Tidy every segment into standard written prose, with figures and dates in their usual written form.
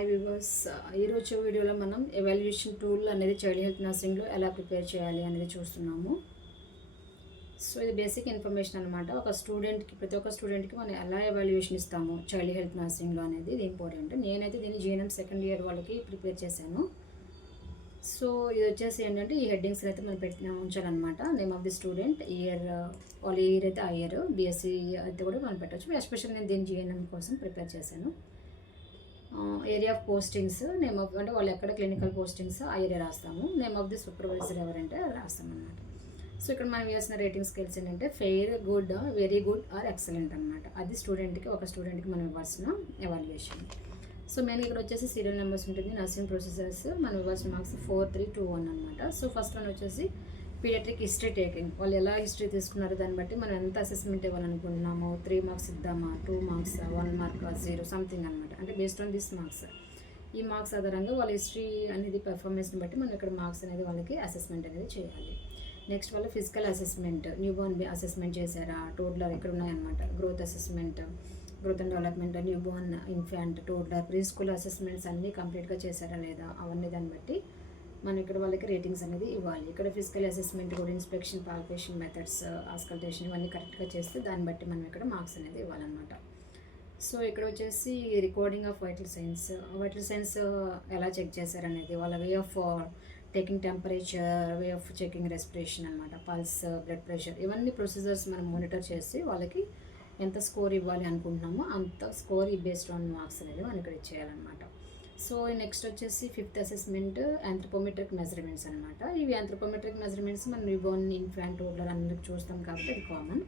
Hi viewers, ఈరోజు వీడియోలో మనం ఎవాల్యుయేషన్ టూల్ అనేది చైల్డ్ హెల్త్ నర్సింగ్లో ఎలా ప్రిపేర్ చేయాలి అనేది చూస్తున్నాము. సో ఇది బేసిక్ ఇన్ఫర్మేషన్ అనమాట. ప్రతి ఒక్క స్టూడెంట్కి మనం ఎలా ఎవాల్యుయేషన్ ఇస్తాము చైల్డ్ హెల్త్ నర్సింగ్లో అనేది ఇది ఇంపార్టెంట్. నేనైతే దీన్ని జీఎన్ఎం సెకండ్ ఇయర్ వాళ్ళకి ప్రిపేర్ చేశాను. సో ఇది వచ్చేసి ఏంటంటే ఈ హెడ్డింగ్స్ అయితే మనం ఉంచాలన్నమాట. Name of the student, year, వాళ్ళ ఇయర్ అయితే ఆ ఇయర్, బీఎస్సీ అయితే కూడా మనం పెట్టవచ్చు. ఎస్పెషల్ నేను దీన్ని జీఎన్ఎం కోసం ప్రిపేర్ చేశాను. Area of postings, name of అంటే వాళ్ళు ఎక్కడ క్లినికల్ పోస్టింగ్స్ ఆ ఏరియా రాస్తాము. నేమ్ ఆఫ్ ది సూపర్వైజర్ ఎవరంటే రాస్తాం అన్నమాట. సో ఇక్కడ మనం వేసిన రేటింగ్ స్కేల్స్ ఏంటంటే fair, good, very good or excellent అనమాట. అది ఒక స్టూడెంట్కి మనం ఇవ్వాల్సిన ఎవాల్యుయేషన్. సో మెయిన్ ఇక్కడ వచ్చేసి సీరియల్ నెంబర్స్ ఉంటుంది, నర్సింగ్ ప్రొసెసర్స్, మనం ఇవ్వాల్సిన మార్క్స్ 4, 3, 2, 1 అనమాట. సో ఫస్ట్ వన్ వచ్చేసి పీడియాట్రిక్ హిస్టరీ టేకింగ్. వాళ్ళు ఎలా హిస్టరీ తీసుకున్నారో దాన్ని బట్టి మనం ఎంత అసెస్మెంట్ ఇవ్వాలనుకుంటున్నాము. 3 మార్క్స్ ఇద్దామా, 2 మార్క్స్, 1 మార్క్, 0 సంథింగ్ అనమాట. అంటే బేస్డ్ ఆన్ దిస్ మార్క్స్, ఈ మార్క్స్ ఆధారంగా వాళ్ళ హిస్టరీ అనేది పెర్ఫార్మెన్స్ని బట్టి మనం ఇక్కడ మార్క్స్ అనేది వాళ్ళకి అసెస్మెంట్ అనేది చేయాలి. నెక్స్ట్ వాళ్ళ physical assessment, new Born assessment చేశారా, టోడ్లర్ ఇక్కడ ఉన్నాయన్నమాట. Growth assessment, growth and development, new Born, infant, toddler, pre school assessments అన్నీ కంప్లీట్గా చేశారా లేదా, అవన్నీ దాన్ని బట్టి మనం ఇక్కడ వాళ్ళకి రేటింగ్స్ అనేది ఇవ్వాలి. ఇక్కడ ఫిజికల్ అసెస్మెంట్ కూడా ఇన్స్పెక్షన్, పాల్పేషన్ మెథడ్స్, ఆస్కల్టేషన్ ఇవన్నీ కరెక్ట్గా చేస్తే దాన్ని బట్టి మనం ఇక్కడ మార్క్స్ అనేది ఇవ్వాలన్నమాట. సో ఇక్కడ వచ్చేసి రికార్డింగ్ ఆఫ్ వైటల్ సైన్స్ ఎలా చెక్ చేశారనేది, వాళ్ళ way of taking temperature, way of checking respiration అనమాట, పల్స్, బ్లడ్ ప్రెషర్, ఇవన్నీ ప్రొసీజర్స్ మనం మానిటర్ చేసి వాళ్ళకి ఎంత స్కోర్ ఇవ్వాలి అనుకుంటున్నామో అంత స్కోర్ బేస్డ్ ఆన్ మార్క్స్ అనేది మనం ఇక్కడ ఇచ్చేయాలన్నమాట. సో నెక్స్ట్ వచ్చేసి ఫిఫ్త్ అసెస్మెంట్ ఆంథ్రోపోమెట్రిక్ మెజర్మెంట్స్ అనమాట. ఇవి ఆంథ్రోపోమెట్రిక్ మెజర్మెంట్స్ మనం న్యూబోర్న్, ఇన్ఫాంట్, టోడ్లర్ అందరికి చూస్తాం కాబట్టి అది కామన్.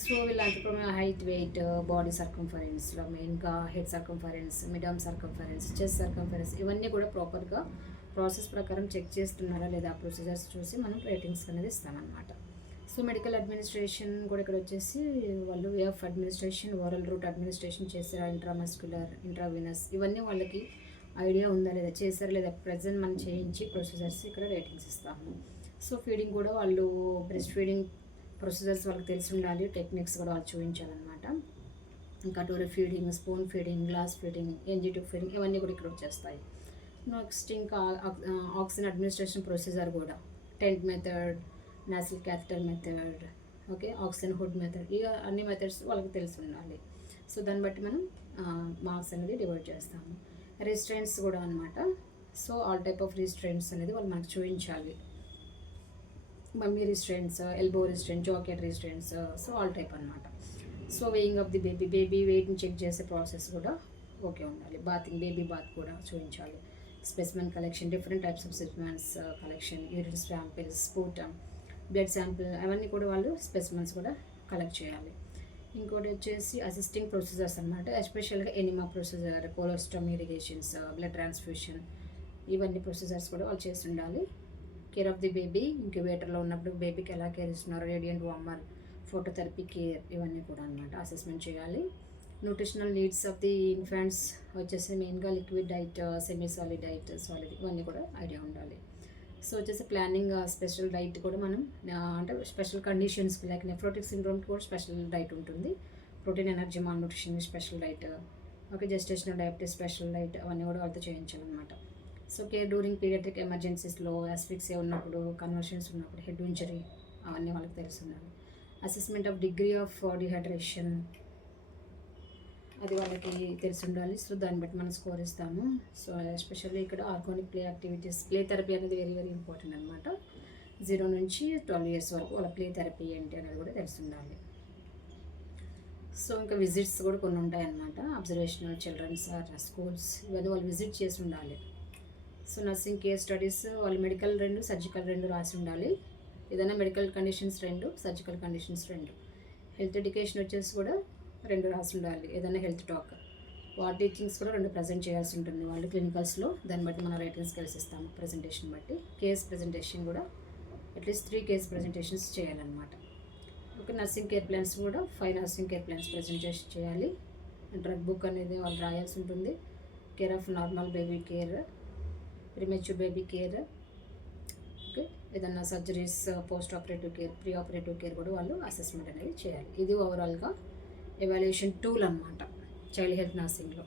సో వీళ్ళు హైట్, వెయిట్, బాడీ సర్కంఫరెన్స్లో మెయిన్గా head circumference, mid-arm circumference, chest circumference, ఇవన్నీ కూడా ప్రాపర్గా ప్రాసెస్ ప్రకారం చెక్ చేస్తున్నారా లేదా ఆ ప్రొసీజర్స్ చూసి మనం రేటింగ్స్ అనేది ఇస్తామన్నమాట. సో మెడికల్ అడ్మినిస్ట్రేషన్ కూడా ఇక్కడ వచ్చేసి వాళ్ళు way of administration, oral route administration చేసారా, ఇంట్రామస్క్యులర్, ఇంట్రావీనస్, ఇవన్నీ వాళ్ళకి ఐడియా ఉందా లేదా, చేశారా లేదా, ప్రజెంట్ మనం చేయించి ప్రొసీజర్స్ ఇక్కడ రేటింగ్స్ ఇస్తాము. సో ఫీడింగ్ కూడా వాళ్ళు బ్రెస్ట్ ఫీడింగ్ ప్రొసీజర్స్ వాళ్ళకి తెలిసి ఉండాలి, టెక్నిక్స్ కూడా వాళ్ళు చూపించాలన్నమాట. ఇంకా టోరీ feeding, spoon feeding, glass feeding, NG2 feeding, ఇవన్నీ కూడా ఇక్కడ వచ్చేస్తాయి. నెక్స్ట్ ఇంకా ఆక్సిజన్ అడ్మినిస్ట్రేషన్ ప్రొసీజర్ కూడా, tent method, nasal catheter method, okay, oxygen hood method, ఇక అన్ని మెథడ్స్ వాళ్ళకి తెలిసి ఉండాలి. సో దాన్ని బట్టి మనం మార్క్స్ అనేది డివైడ్ చేస్తాము. రిస్ట్రెంట్స్ కూడా అనమాట. So all type of restraints అనేది వాళ్ళు మనకు చూపించాలి. Mummy restraints, elbow restraint, jacket restraints, so all type అనమాట. So weighing of the baby వెయిట్ని చెక్ చేసే ప్రాసెస్ కూడా ఓకే ఉండాలి. బేబీ బాత్ కూడా చూపించాలి. Specimen collection, different types of specimens collection, urine samples, sputum, blood sample, అవన్నీ కూడా వాళ్ళు స్పెసిమెన్స్ కూడా కలెక్ట్ చేయాలి. ఇంకోటి వచ్చేసి అసిస్టింగ్ ప్రొసీజర్స్ అనమాట. ఎస్పెషల్గా enema procedure, colostomy, irrigations, blood transfusion, ఇవన్నీ ప్రొసీజర్స్ కూడా వాళ్ళు చేసి ఉండాలి. కేర్ ఆఫ్ ది బేబీ, ఇంక్యుబేటర్లో ఉన్నప్పుడు బేబీకి ఎలా కేర్ ఇస్తున్నారు, రేడియంట్ వార్మర్, ఫోటోథెరపీ కేర్, ఇవన్నీ కూడా అనమాట అసెస్మెంట్ చేయాలి. Nutritional needs of the infants వచ్చేసి మెయిన్గా liquid diet, semi solid diet, solid, ఇవన్నీ కూడా ఐడియా ఉండాలి. సో వచ్చేసి ప్లానింగ్ స్పెషల్ డైట్ కూడా మనం అంటే స్పెషల్ కండిషన్స్ లైక్ నెఫ్రోటిక్ సిండ్రోమ్కి కూడా స్పెషల్ డైట్ ఉంటుంది. Protein, energy, malnutrition special diet, okay, gestational diabetes special diet, అవన్నీ కూడా వాళ్ళతో చేయించాలన్నమాట. సో కేర్ డ్యూరింగ్ పీడియాట్రిక్ ఎమర్జెన్సీస్లో, అస్ఫిక్సియా ఉన్నప్పుడు, కన్వర్షన్స్ ఉన్నప్పుడు, హెడ్ ఇంజరీ, అవన్నీ వాళ్ళకి తెలిసి ఉండాలి. Assessment of degree of dehydration, అది వాళ్ళకి తెలిసి ఉండాలి. సో దాన్ని బట్టి మనం స్కోర్ ఇస్తాము. సో ఎస్పెషల్లీ ఇక్కడ organic play activities, play therapy అనేది వెరీ వెరీ ఇంపార్టెంట్ అనమాట. 0 నుంచి 12 ఇయర్స్ వరకు వాళ్ళ ప్లే థెరపీ ఏంటి అనేది కూడా తెలిసి ఉండాలి. సో ఇంకా విజిట్స్ కూడా కొన్ని ఉంటాయన్నమాట. అబ్జర్వేషనల్ చిల్డ్రన్స్ ఆర్ స్కూల్స్, ఇవన్నీ వాళ్ళు విజిట్ చేసి ఉండాలి. సో నర్సింగ్ కేర్ స్టడీస్, వాళ్ళు మెడికల్ 2, సర్జికల్ 2 రాసి ఉండాలి. ఏదైనా medical conditions 2, surgical conditions 2. Health education వచ్చేసి కూడా 2 రాసి ఉండాలి. ఏదైనా హెల్త్ టాక్, వార్డ్ టీచింగ్స్ కూడా 2 ప్రజెంట్ చేయాల్సి ఉంటుంది వాళ్ళు క్లినికల్స్లో. దాన్ని బట్టి మనం రేటింగ్స్ కలిసిస్తాము ప్రజెంటేషన్ బట్టి. కేస్ ప్రజెంటేషన్ కూడా అట్లీస్ట్ 3 కేస్ ప్రజెంటేషన్స్ చేయాలన్నమాట. ఓకే, నర్సింగ్ కేర్ ప్లాన్స్ కూడా 5 నర్సింగ్ కేర్ ప్లాన్స్ ప్రజెంటేషన్ చేయాలి. డ్రగ్ బుక్ అనేది వాళ్ళు రాయాల్సి ఉంటుంది. Care of normal baby care, premature baby care, okay, ఏదన్నా surgeries, post operative care, pre operative care కూడా వాళ్ళు అసెస్మెంట్ అనేది చేయాలి. ఇది ఓవరాల్గా ఎవాల్యుయేషన్ టూల్ అనమాట చైల్డ్ హెల్త్ నర్సింగ్లో.